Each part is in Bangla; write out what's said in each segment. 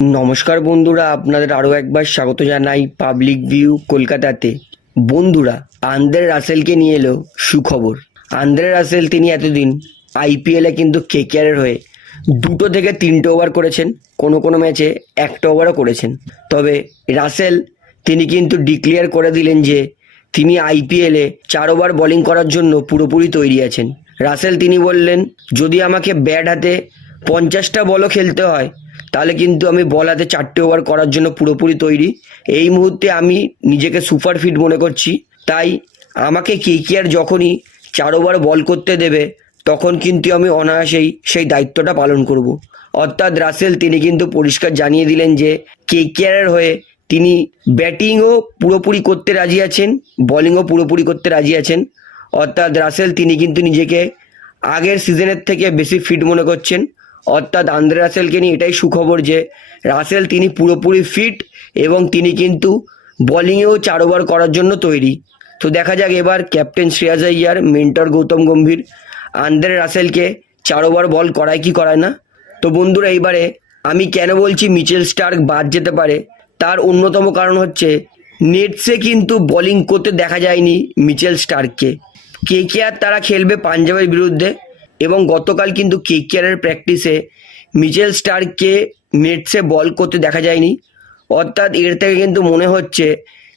নমস্কার বন্ধুরা, আপনাদের আরও একবার স্বাগত জানাই পাবলিক ভিউ কলকাতাতে। বন্ধুরা, আন্দ্রে রাসেলকে নিয়ে এলো সুখবর। আন্দ্রে রাসেল তিনি এতদিন আইপিএলে কিন্তু কেকেআরের হয়ে দুটো থেকে তিনটে ওভার করেছেন, কোনো কোনো ম্যাচে একটা ওভারও করেছেন। তবে রাসেল, তিনি কিন্তু ডিক্লেয়ার করে দিলেন যে তিনি আইপিএলে চার ওভার বোলিং করার জন্য পুরোপুরি তৈরি আছেন। রাসেল, তিনি বললেন, যদি আমাকে ব্যাট হাতে পঞ্চাশটা বলও খেলতে হয় তাহলে কিন্তু আমি বল হাতে চারটে ওভার করার জন্য পুরোপুরি তৈরি। এই মুহূর্তে আমি নিজেকে সুপার ফিট মনে করছি। তাই আমাকে কেকিআর যখনই চার ওভার বল করতে দেবে, তখন কিন্তু আমি অনায়াসেই সেই দায়িত্বটা পালন করব। অর্থাৎ রাসেল, তিনি কিন্তু পরিষ্কার জানিয়ে দিলেন যে কেকেআরের হয়ে তিনি ব্যাটিংও পুরোপুরি করতে রাজি আছেন বোলিংও পুরোপুরি করতে রাজি আছেন। অর্থাৎ রাসেল, তিনি কিন্তু নিজেকে আগের সিজনের থেকে বেশি ফিট মনে করছেন। অর্থাৎ আন্দ্রে রাসেলকে নিয়ে এটাই সুখবর যে রাসেল তিনি পুরোপুরি ফিট এবং তিনি কিন্তু বোলিংয়েও চার ওভার করার জন্য তৈরি। তো দেখা যাক এবার captain Shreyas Iyer mentor Gautam Gambhir Andre রাসেলকে চার ওভার বল করায় কি করায় না? তো বন্ধুরা, এইবারে আমি কেন বলছি মিচেল স্টার্ক বাদ যেতে পারে? তার অন্যতম কারণ হচ্ছে নেটসে কিন্তু বোলিং করতে দেখা যায়নি মিচেল স্টার্ককে। কে কে আর তারা খেলবে পাঞ্জাবের বিরুদ্ধে? এবং গতকাল কিন্তু কেকেআরের প্র্যাকটিসে মিচেল স্টার্ককে নেটসে বল করতে দেখা যায়নি। অর্থাৎ এর থেকে কিন্তু মনে হচ্ছে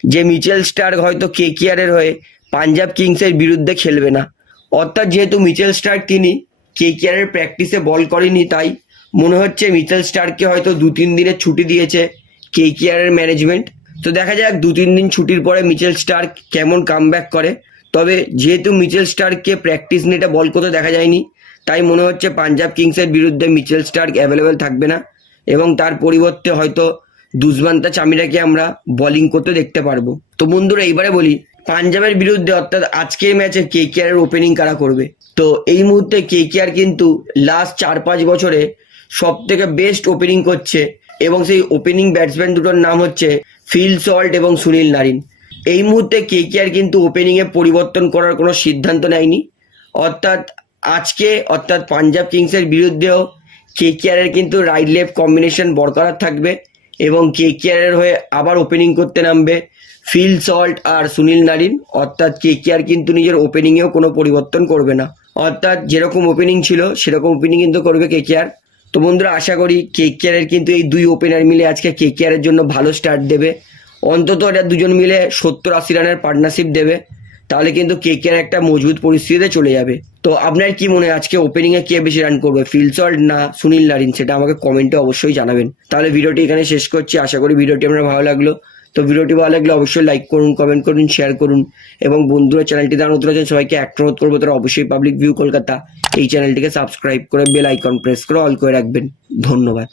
যে মিচেল স্টার্ক হয়তো কেকেআরের হয়ে পাঞ্জাব কিংসের বিরুদ্ধে খেলবে না। অর্থাৎ যেহেতু মিচেল স্টার্ক তিনি কেকেআরের প্র্যাকটিসে বল করেনি তাই মনে হচ্ছে মিচেল স্টার্ককে হয়তো দু তিন দিনের ছুটি দিয়েছে কেকেআরের ম্যানেজমেন্ট তো দেখা যাক দু তিন দিন ছুটির পরে মিচেল স্টার্ক কেমন কামব্যাক করে। তবে যেহেতু মিচেল স্টার্ককে প্র্যাকটিস নেটে বল করতে দেখা যায়নি, তাই মনে হচ্ছে পাঞ্জাব কিংসের বিরুদ্ধে মিচেল স্টার্ক অ্যাভেলেবেল থাকবে না এবং তার পরিবর্তে হয়তো দুজমান্তা চামিরাকে আমরা বোলিং করতে দেখতে পারব। তো বন্ধুরা, এইবারে বলি, পাঞ্জাবের বিরুদ্ধে অর্থাৎ আজকের ম্যাচে কে কে আর ওপেনিং কারা করবে? তো এই মুহূর্তে কে কে আর কিন্তু লাস্ট চার পাঁচ বছরে সব থেকে বেস্ট ওপেনিং করছে এবং সেই ওপেনিং ব্যাটসম্যান দুটোর নাম হচ্ছে ফিল সল্ট এবং সুনীল নারিন। এই মুহূর্তে কে কে আর কিন্তু ওপেনিংয়ে পরিবর্তন করার কোনো সিদ্ধান্ত নেয়নি। অর্থাৎ আজকে, অর্থাৎ পাঞ্জাব কিংসের বিরুদ্ধেও কে এর কিন্তু রাইট লেফট কম্বিনেশন বরকরার থাকবে এবং কে এর হয়ে আবার ওপেনিং করতে নামবে ফিল সল্ট আর সুনীল নারিন। অর্থাৎ কে আর কিন্তু নিজের ওপেনিংয়েও কোনো পরিবর্তন করবে না। অর্থাৎ যেরকম ওপেনিং ছিল, সেরকম ওপেনিং কিন্তু করবে কে আর। তো বন্ধুরা, আশা করি কে এর কিন্তু এই দুই ওপেনার মিলে আজকে কে এর জন্য ভালো স্টার্ট দেবে। অন্তত এটা দুজন মিলে সত্তর আশি রানের পার্টনারশিপ দেবে, তাহলে কিন্তু কে কে একটা মজবুত পরিস্থিতিতে চলে যাবে। তো আপনার কি মনে হয় আজকে ওপেনিং এ কে বেশি রান করবে ফিলসল্ট না সুনীল নারিন? সেটা আমাকে কমেন্টে অবশ্যই জানাবেন। তাহলে ভিডিওটি এখানে শেষ করছি, আশা করি ভিডিওটি আপনার ভালো লাগল। তো ভিডিওটি ভালো লাগলে অবশ্যই লাইক করুন কমেন্ট করুন শেয়ার করুন, এবং বন্ধুরা চ্যানেলটি যারা নতুন আছেন, সবাইকে এক অনুরোধ করব, তারা অবশ্যই পাবলিক ভিউ কলকাতা এই চ্যানেলটিকে সাবস্ক্রাইব করে বেল আইকন প্রেস করে অল করে রাখবেন। ধন্যবাদ।